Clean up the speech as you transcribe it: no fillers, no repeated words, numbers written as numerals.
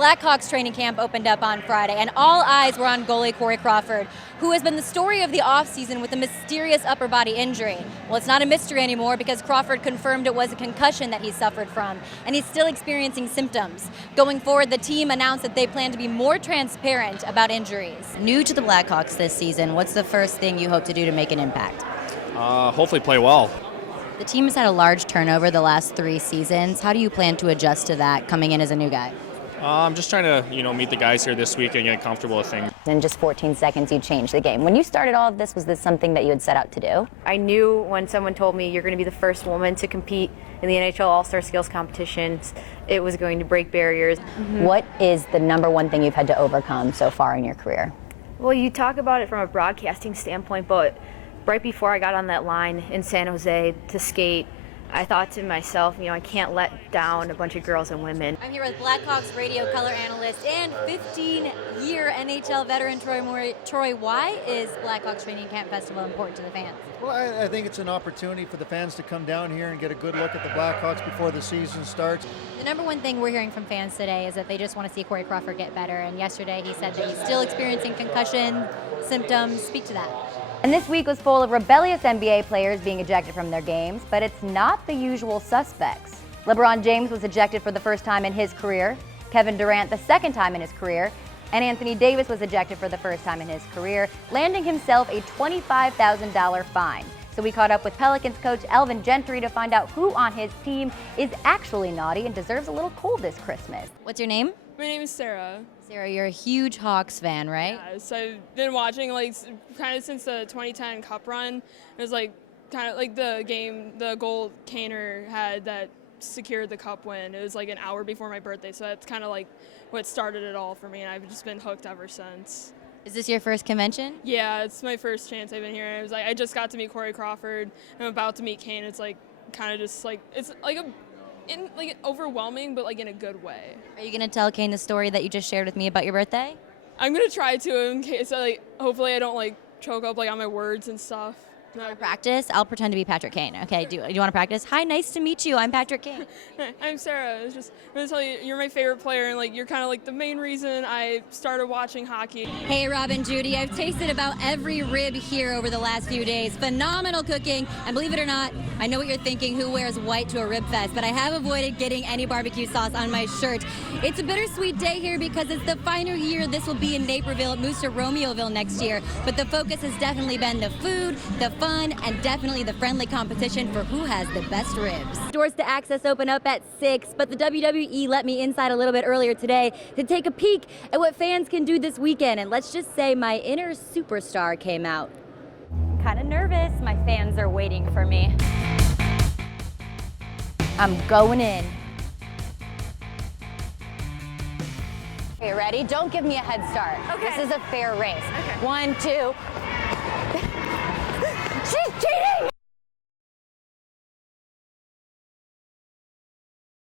Blackhawks training camp opened up on Friday, and all eyes were on goalie Corey Crawford, who has been the story of the offseason with a mysterious upper body injury. Well, it's not a mystery anymore because Crawford confirmed it was a concussion that he suffered from, and he's still experiencing symptoms. Going forward, the team announced that they plan to be more transparent about injuries. New to the Blackhawks this season, what's the first thing you hope to do to make an impact? Hopefully play well. The team has had a large turnover the last 3 seasons. How do you plan to adjust to that coming in as a new guy? I'm just trying to, meet the guys here this week and get comfortable with things. In just 14 seconds, you changed the game. When you started all of this, was this something that you had set out to do? I knew when someone told me you're going to be the first woman to compete in the NHL All-Star Skills competitions, it was going to break barriers. What is the number one thing you've had to overcome so far in your career? Well, you talk about it from a broadcasting standpoint, but right before I got on that line in San Jose to skate, I thought to myself, I can't let down a bunch of girls and women. I'm here with Blackhawks radio color analyst and 15-year NHL veteran Troy Morey. Troy, why is Blackhawks Training Camp Festival important to the fans? Well, I think it's an opportunity for the fans to come down here and get a good look at the Blackhawks before the season starts. The number one thing we're hearing from fans today is that they just want to see Corey Crawford get better. And yesterday he said that he's still experiencing concussion symptoms. Speak to that. And this week was full of rebellious NBA players being ejected from their games, but it's not the usual suspects. LeBron James was ejected for the first time in his career, Kevin Durant the second time in his career, and Anthony Davis was ejected for the first time in his career, landing himself a $25,000 fine. So we caught up with Pelicans coach Elvin Gentry to find out who on his team is actually naughty and deserves a little cool this Christmas. What's your name? My name is Sarah. Sarah, you're a huge Hawks fan, right? Yeah, so I've been watching kind of since the 2010 Cup run. It was kind of like the goal Kaner had that secured the Cup win. It was an hour before my birthday, so that's kind of what started it all for me, and I've just been hooked ever since. Is this your first convention? Yeah, it's my first chance I've been here. It was I just got to meet Corey Crawford. I'm about to meet Kane. It's kind of just it's overwhelming, but in a good way. Are you going to tell Kane the story that you just shared with me about your birthday? I'm going to try to in case hopefully I don't choke up on my words and stuff. No. Practice? I'll pretend to be Patrick Kane. Okay, do you want to practice? Hi, nice to meet you. I'm Patrick Kane. I'm Sarah. I'm going to tell you, you're my favorite player, and you're kind of the main reason I started watching hockey. Hey, Rob and Judy. I've tasted about every rib here over the last few days. Phenomenal cooking, and believe it or not, I know what you're thinking, who wears white to a rib fest, but I have avoided getting any barbecue sauce on my shirt. It's a bittersweet day here because it's the final year this will be in Naperville at Moose or Romeoville next year, but the focus has definitely been the food, the fun, and definitely the friendly competition for who has the best ribs. Doors to access open up at 6, but the WWE let me inside a little bit earlier today to take a peek at what fans can do this weekend, and let's just say my inner superstar came out. Kind of nervous. My fans are waiting for me. I'm going in. Okay, ready? Don't give me a head start. Okay. This is a fair race. Okay. 1, 2. She's cheating!